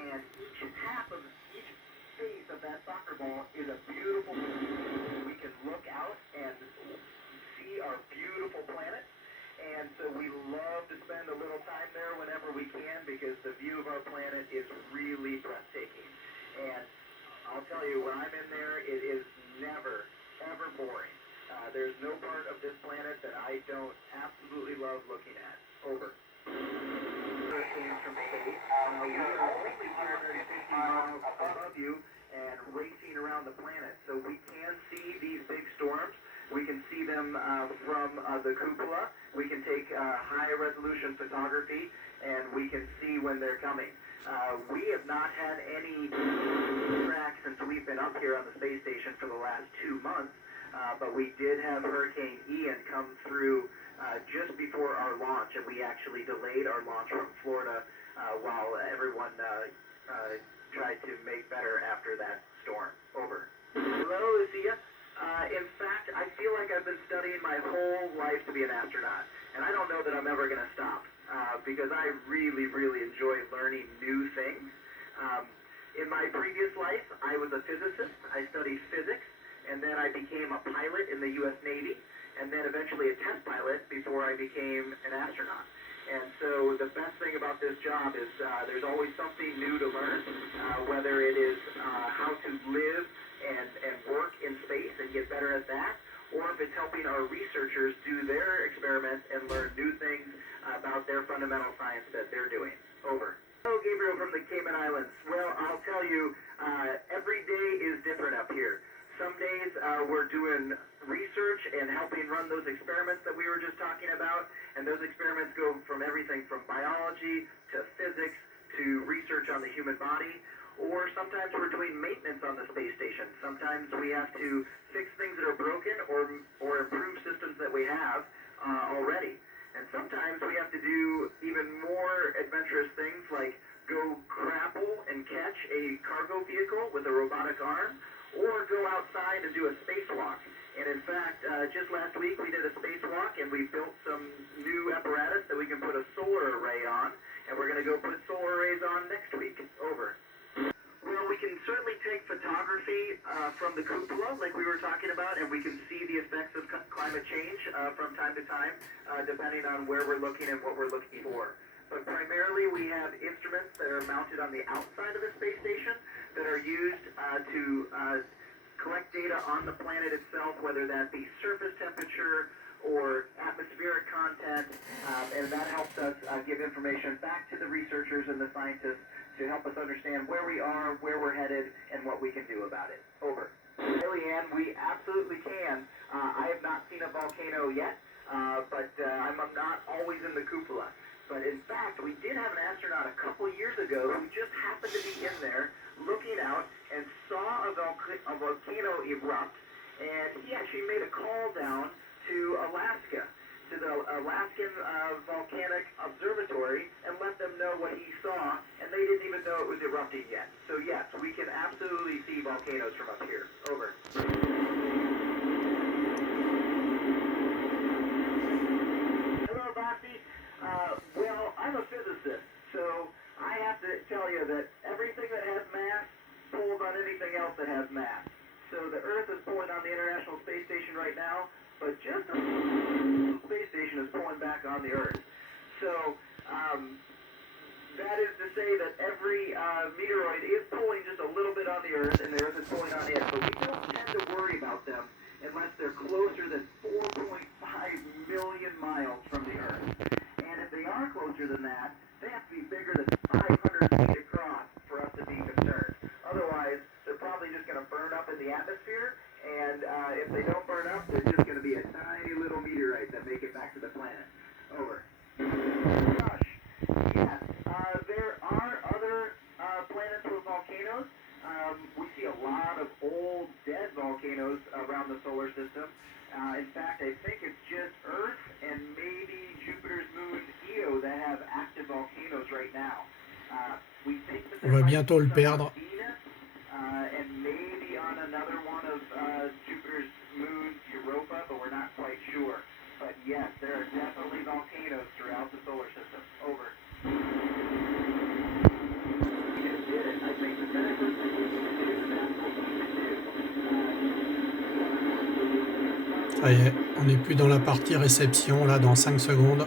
and each face of that soccer ball is a beautiful. We can look out and see our beautiful planet, and so we love to spend a little time there whenever we can because the view of our planet is really breathtaking. And I'll tell you, when I'm in there, it is never, ever boring. There's no part of this planet that I don't absolutely love looking at. Over. Hurricanes from space. We are only 250 miles above you and racing around the planet. So we can see these big storms. We can see them from the cupola. We can take high-resolution photography, and we can see when they're coming. We have not had any tracks since we've been up here on the space station for the last 2 months. But we did have Hurricane Ian come through just before our launch, and we actually delayed our launch from Florida while everyone tried to make better after that storm. Over. Hello, Lucia. In fact, I feel like I've been studying my whole life to be an astronaut, and I don't know that I'm ever going to stop because I really, really enjoy learning new things. In my previous life, I was a physicist. I studied physics. And then I became a pilot in the U.S. Navy, and then eventually a test pilot before I became an astronaut. And so the best thing about this job is there's always something new to learn, whether it is how to live and work in space and get better at that, or if it's helping our researchers do their experiments and learn new things about their fundamental science that they're doing. Over. Hello, Gabriel from the Cayman Islands. Well, I'll tell you, every day is different up here. Some days we're doing research and helping run those experiments that we were just talking about, and those experiments go from everything from biology to physics to research on the human body, or sometimes we're doing maintenance on the space station. Sometimes we have to fix things that are broken or improve systems that we have already. And sometimes we have to do even more adventurous things like go grapple and catch a cargo vehicle with a robotic arm, or go outside and do a spacewalk. And in fact, just last week we did a spacewalk and we built some new apparatus that we can put a solar array on, and we're going to go put solar arrays on next week. Over. Well, we can certainly take photography from the cupola, like we were talking about, and we can see the effects of climate change from time to time, depending on where we're looking and what we're looking for. But primarily we have instruments that are mounted on the outside of the space station that are used to collect data on the planet itself, whether that be surface temperature or atmospheric content, and that helps us give information back to the researchers and the scientists to help us understand where we are, where we're headed, and what we can do about it. Over. Leanne, we absolutely can. I have not seen a volcano yet, but I'm not always in the cupola. But in fact, we did have an astronaut a couple years ago who just happened to be in there looking out and saw a volcano erupt, and he actually made a call down to Alaska, to the Alaskan Volcanic Observatory, and let them know what he saw, and they didn't even know it was erupting yet. So yes, we can absolutely see volcanoes from up here. Over. Hello, Basti. Well, I'm a physicist, so I have to tell you that everything that has mass pulls on anything else that has mass. So the Earth is pulling on the International Space Station right now, but just the space station is pulling back on the Earth. So that is to say that every meteoroid is pulling just a little bit on the Earth, and the Earth is pulling on it, but we don't tend to worry about them unless they're closer than 4.5 million miles from the Earth. And if they are closer than that, they have to be bigger than 500 feet across for us to be concerned. Otherwise, they're probably just going to burn up in the atmosphere, and if they don't burn up, they're just going to be a tiny little meteorite that make it back to the planet. Over. Gosh, yes, there are other planets with volcanoes. We see a lot of old, dead volcanoes around the solar system. In fact, I think it's just Earth and maybe Jupiter's moon Io that have active volcanoes right now. We think that On va bientôt le perdre. Venus, and maybe on another one of Jupiter's moons, Europa, but we're not quite sure. But yes, there are definitely volcanoes throughout the solar system. Over. Ça y est, on n'est plus dans la partie réception là dans 5 secondes.